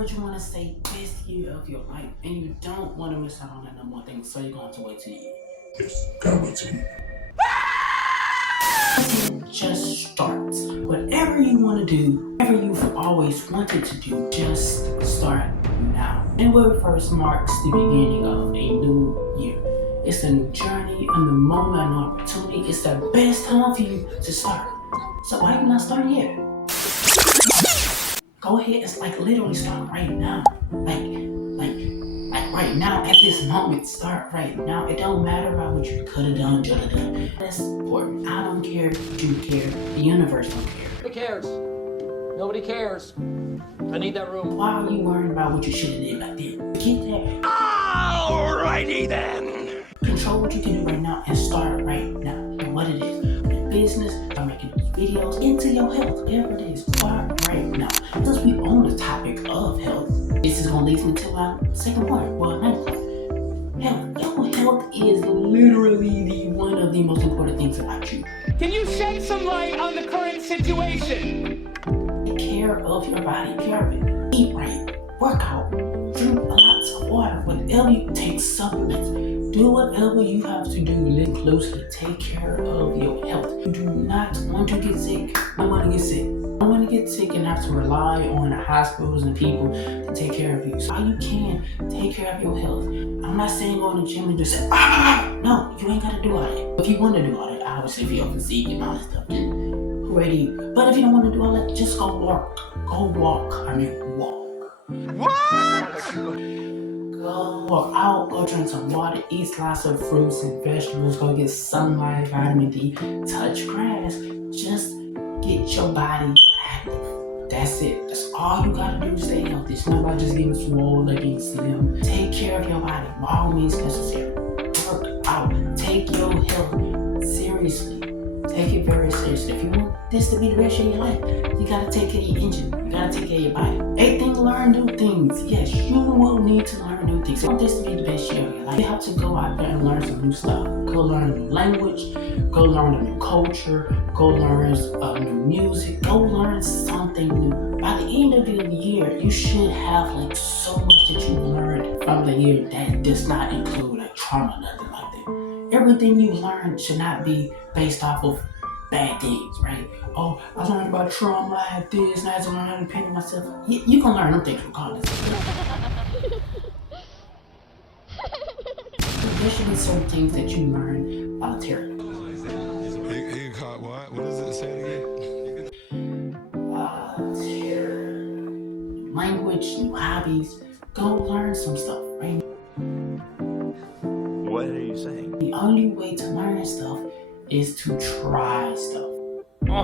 words, you want to say best year of your life, and you don't want to miss out on that number one thing, so you're going to wait till you. Yes, gotta wait till you. Just start. Whatever you want to do, whatever you've always wanted to do, just start now. January 1st marks the beginning of a new year. It's a new journey, a new moment, a new opportunity. It's the best time for you to start. So why are you not starting yet? Go ahead, it's like literally start right now. Like right now, at this moment, start right now. It don't matter about what you could have done, should have done. That's important. I don't care, you care, the universe don't care. Who cares? Nobody cares. I need that room. Why are you worrying about what you should have did back then? Get that. Alrighty then. Control what you can do right now and start right now. And what it is. In business, I'm making these videos into your health. Whatever it is, start right now. Because we own the topic of health. This is going to lead me to my second point. Well, ninth point. Health. Your health is literally one of the most important things about you. Can you shed some light on the current situation? Take care of your body, care of it. Eat right, work out, drink lots of water. Whatever you take, supplements. Do whatever you have to do. Listen closely. Take care of your health. You do not want to get sick. I want to get sick. I want to get sick and have to rely on the hospitals and people to take care of you. So how you can take care of your health. I'm not saying go to the gym and just say, no, you ain't got to do all that. If you want to do all that, obviously for your physique and all that stuff, then ready. But if you don't want to do all that, just go walk. Go walk. Walk. What? Go walk out, go drink some water, eat lots of fruits and vegetables, go get sunlight, vitamin D, touch grass. Just get your body active. That's it. That's all you gotta do to stay healthy. It's not about just getting swole or getting slim. Take care of your body by all means necessary. Work out. Take your health seriously. Take it very seriously. If you want this to be the rest of your life, you gotta take care of your engine. You gotta take care of your body. 8 things, learn new things. Yes, you will need to learn new things. If you want this to be the best year of your life, you have to go out there and learn some new stuff. Go learn a new language. Go learn a new culture. Go learn new music. Go learn something new. By the end of the year, you should have like so much that you learned from the year that does not include like trauma, nothing like that. Everything you learn should not be based off of bad things, right? Oh, I learned about trauma, I had this, and I had to learn how to paint myself. You can learn them things regardless. There should be certain things that you learn voluntarily. He caught what? What does it say again? Language, new hobbies. Go learn some stuff, right? What are you saying? The only way to learn stuff is to try stuff. You know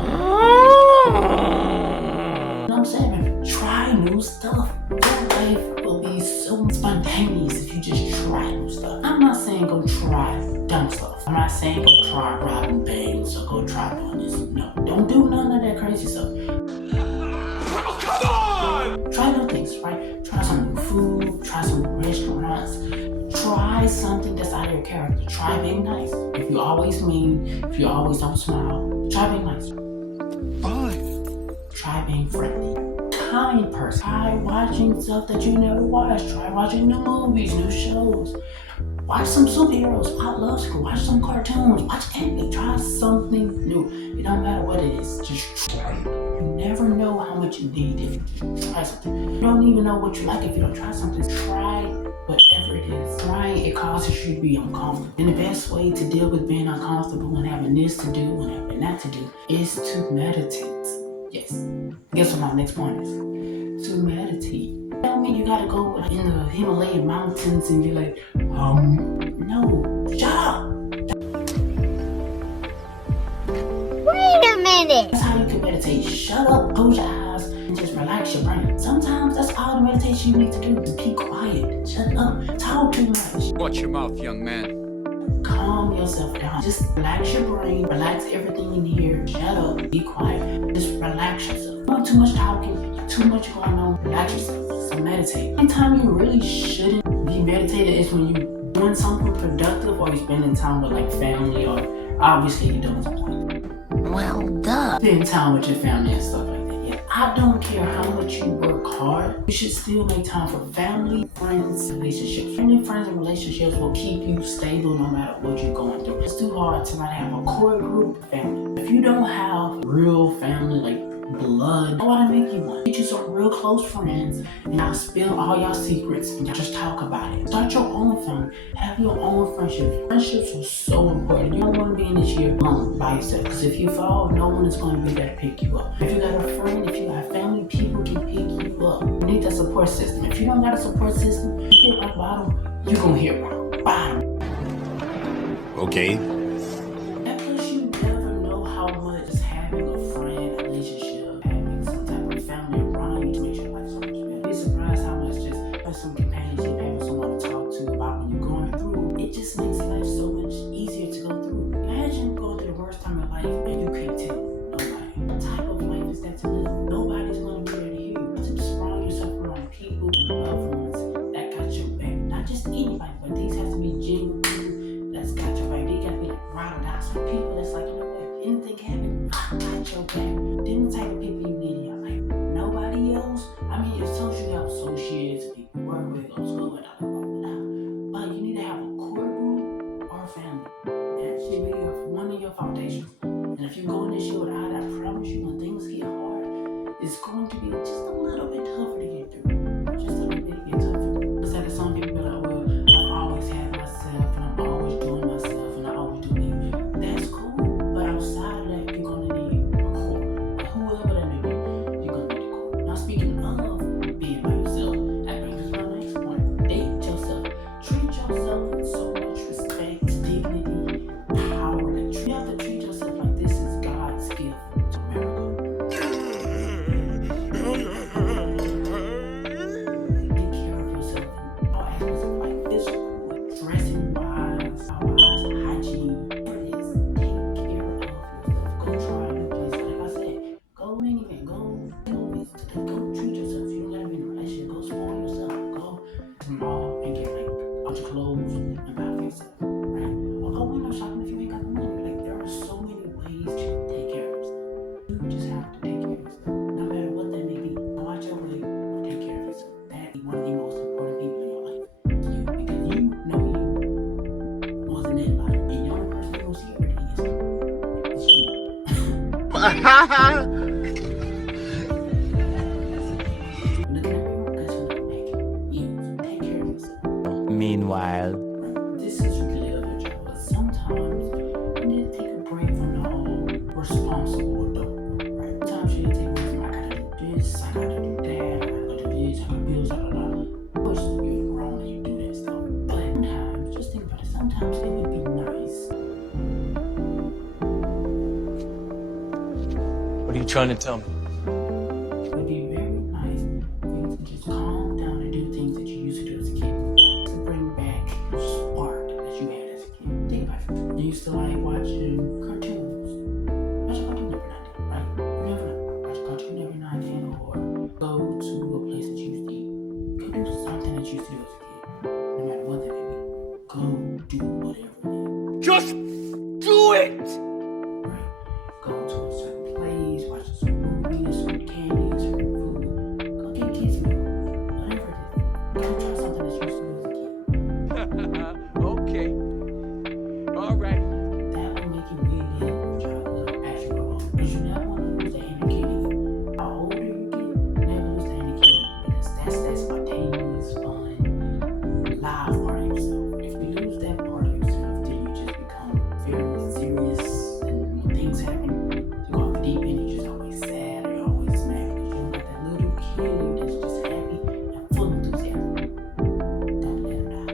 what I'm saying, man? Try new stuff. Your life will be so spontaneous if you just try new stuff. I'm not saying go try dumb stuff. I'm not saying go try robbing banks or go try doing this. No, don't do none of that crazy stuff. Oh, come on! Try new things, right? Try some new food, try some new restaurants. Try something that's out of your character. Try being nice. If you always mean, if you always don't smile, try being nice. Fine. Try being friendly. Kind person. Try watching stuff that you never watched. Try watching new movies, new shows. Watch some superheroes. I love school. Watch some cartoons. Watch anime. Try something new. It don't matter what it is. Just try it. You never know how much you need if you just try something. You don't even know what you like if you don't try something. Try whatever it is. Trying, it causes you to be uncomfortable. And the best way to deal with being uncomfortable and having this to do and having that to do is to meditate. Yes. Guess what my next point is? To meditate. Tell me you gotta go in the Himalayan mountains and be like, no, shut up. Wait a minute. That's how you can meditate. Shut up, close your eyes, and just relax your brain. Sometimes that's all the meditation you need to do, is be quiet. Shut up. Talk too much. Watch your mouth, young man. Calm yourself down. Just relax your brain. Relax everything in here. Shut up. Be quiet. Just relax yourself. Not too much talking. Too much going on. Relax yourself. So meditate. Any time you really shouldn't be meditating is when you're doing something productive or you're spending time with like family or obviously you're doing something. Well, duh. Spend time with your family and stuff like that. Yeah, I don't care how much you work hard, you should still make time for family, friends, relationships. Family, friends, and relationships will keep you stable no matter what you're going through. It's too hard to not have a core group of family. If you don't have real family, like blood, I want to make you one. Get you some real close friends, and I'll spill all y'all secrets, and y'all just talk about it. Start your own family. Have your own friendships. Friendships are so important. You don't want to be in this year alone by yourself, because if you fall, no one is going to be there to pick you up. If you got a friend, if you got family, people can pick you up. You need that support system. If you don't got a support system, you hit rock bottom, you're going to hit rock bottom. Okay. And plus, you never know how much having a friend, a relationship, having some type of family around you to make your life so much better. You'd be surprised how much just having some companionship, having someone to talk to about when you're going through, it just makes life so much easier to go through. Imagine going through the worst time of life and you can't tell nobody. What type of life is that to live? Nobody's going to be there to hear you. To surround yourself around people and loved ones that got your back. Not just anybody, but these have to be genuine people that's got your back. They got to be like ride or die. Some people that's like, you know what, anything happen, I got your back. Them the type of people you need in your life. Nobody else. I mean, it's social, you have associates, people you work with, go to school with, but you need to have a core group or a family. That should be one of your foundations. And if you go in this year without it, I promise you, when things get hard, it's going to be just a little bit tougher to get through. Just a little bit to get tougher. It's like some people be like, well, I've always had myself, and I'm always doing myself, and I always do me. That's cool, but outside of that, you're going to need a core. Whoever that may be, you're going to need a core. Now, speaking of being by yourself, that brings us to my next point. Date yourself. Treat yourself with so much respect, dignity, power. You have to treat yourself like this is God's gift to America. Take care of yourself in all aspects of life. Physical, dressing wise, hygiene. Whatever it is, take care of yourself. Go try a new place. Like I said, go minivan, go movies, go treat yourself. You don't gotta be in a relationship. Go spoil yourself. Go to the mall and get like a bunch of clothes and buy for yourself. Right? Or go window shopping if you ain't got the money. Like there are so many ways to take care of yourself. You just have to take care of yourself. No matter what that may be. Watch your way. Take care of yourself. That is one of the most important people in your life. You. Because you know you more than anybody. And the only person who will see everything is you. Look at everyone because you're not making it. You. So take care of yourself. Meanwhile. This is really a good job, but sometimes you need to take a break from the whole responsible adult, right? Sometimes you need to take a break from I gotta do this, I gotta do that, I gotta do this, I gotta bills, blah, blah, blah. Of course, you're grown and you do that stuff, but sometimes, just think about it, sometimes it would be nice. What are you trying to tell me? It would be very nice for you to just calm down and do things that you used to do as a kid. To bring back the spark that you had as a kid. Think about it. You used to like watching cartoons. Watch a cartoon every now and then, right? You never know. Watch a cartoon every now and then, or go to a place that you used to eat. Go do something that you used to do as a kid. No matter what that may be. Go do whatever it is. Just do it! Right? Go to a certain place, watch a certain movie, a certain candy, a certain food. Go get a kid's meal. Whatever it is. Go try something that you used to do as a kid. Okay. All right. That will make you really live your childhood as you grow up. Because you never want to lose the inner kid in you. How older you get, you never lose the inner kid in you. Because that's that spontaneous, fun, live part of yourself. If you lose that part of yourself, then you just become very serious. And when things happen, you go off the deep end, you're just always sad or you're always mad. Because you don't got that little kid in you that's just happy and full of enthusiasm. Don't let him die.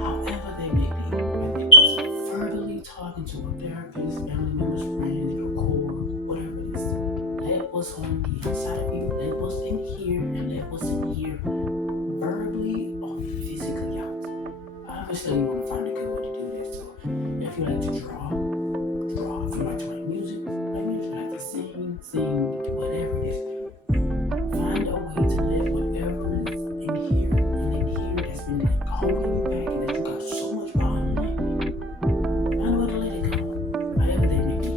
However they may be, whether it's verbally talking to a therapist, family members, friends, your core, whatever it is, let what's on the inside of you, let what's in here, and let what's in here verbally or physically out. Obviously, you want to find a good way to do this. So, if you like to draw. If you like to write music, if you like to sing, whatever it is. Find a way to let whatever is in here and in here that's been like holding you back and that you got so much power in it. Find a way to let it go. Whatever that may be.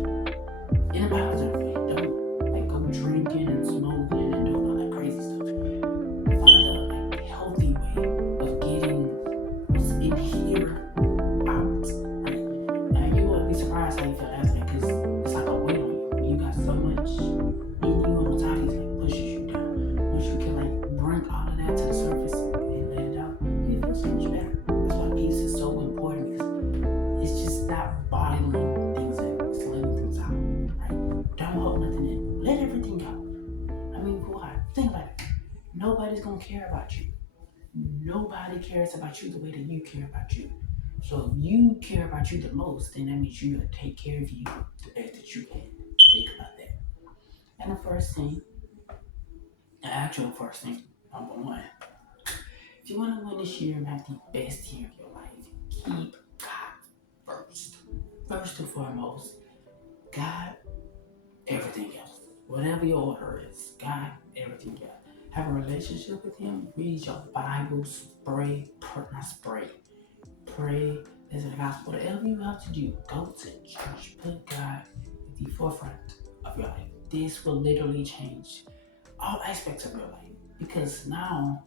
In a positive way. Don't like go drinking don't care about you. Nobody cares about you the way that you care about you. So if you care about you the most, then that means you gotta take care of you the best that you can. Think about that. And the actual first thing, number one, if you want to win this year and have the best year of your life, keep God first. First and foremost, God, everything else. Whatever your order is, God, everything else. Have a relationship with Him, read your Bible, not spray, pray, listen to the gospel, whatever you have to do, go to church, put God at the forefront of your life. This will literally change all aspects of your life because now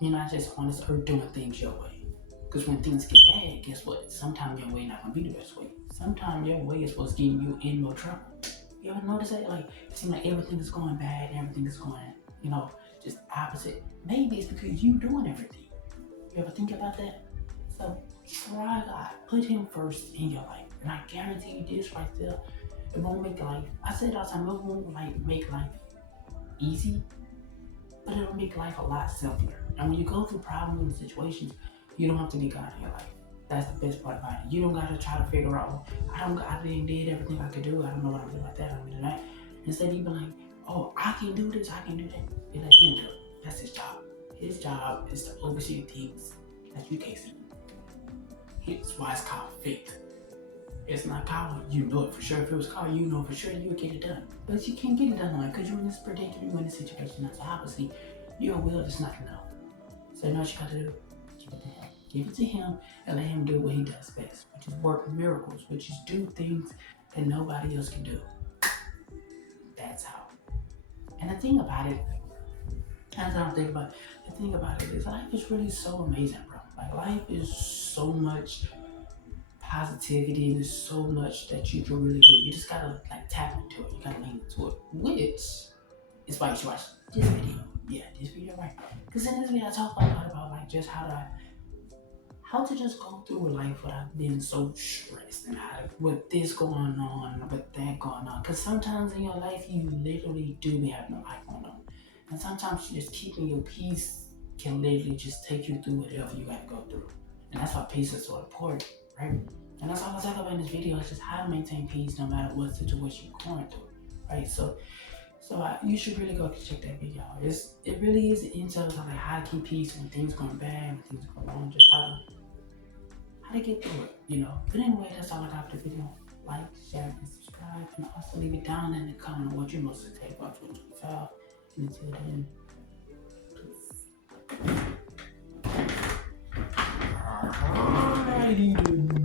you're not just on this earth doing things your way. Because when things get bad, guess what? Sometimes your way not gonna be the best way. Sometimes your way is supposed to get you in more trouble. You ever notice that? Like it seems like everything is going bad, everything is going, just opposite. Maybe it's because you doing everything. You ever think about that? So try God. Put Him first in your life. And I guarantee you this right there, it won't make life. I said all the time, it won't make life easy, but it'll make life a lot simpler. And when you go through problems and situations, you don't have to be God in your life. That's the best part about it. You don't gotta try to figure out, I didn't did everything I could do. I don't know what I'm doing like that. I'm doing that. Instead, you be like, oh, I can do this, I can do that. You let Him do it. That's His job. His job is to oversee things that you can't see. It's why it's called faith. It's not called, you know it for sure. If it was called, you know for sure you would get it done. But you can't get it done because you're in this predicament, you're in this situation. So obviously, your will is not enough. So you know what you gotta do? Give it to Him. Give it to Him and let Him do what He does best, which is work miracles, which is do things that nobody else can do. That's how. And the thing about it, as I don't think about it, the thing about it is life is really so amazing, bro. Like life is so much positivity and there's so much that you can really do. You just gotta like tap into it. You gotta lean into it. Which is why you should watch this video. Yeah, this video right. Because in this video I talk a lot about like just how to just go through life without being so stressed and with this going on, with that going on. Because sometimes in your life you literally do be having a lot going on. And sometimes just keeping your peace can literally just take you through whatever you gotta go through. And that's why peace is so important, right? And that's all I talk about in this video is just how to maintain peace no matter what situation you're going through, right? So you should really go check that video out. It really is an intel of like how to keep peace when things going bad, when things go wrong, just how to get through it. But anyway, that's all I got for the video. Like, share, and subscribe, and also leave it down in the comment what you're most excited about 2025. And until then, peace. Alrighty then.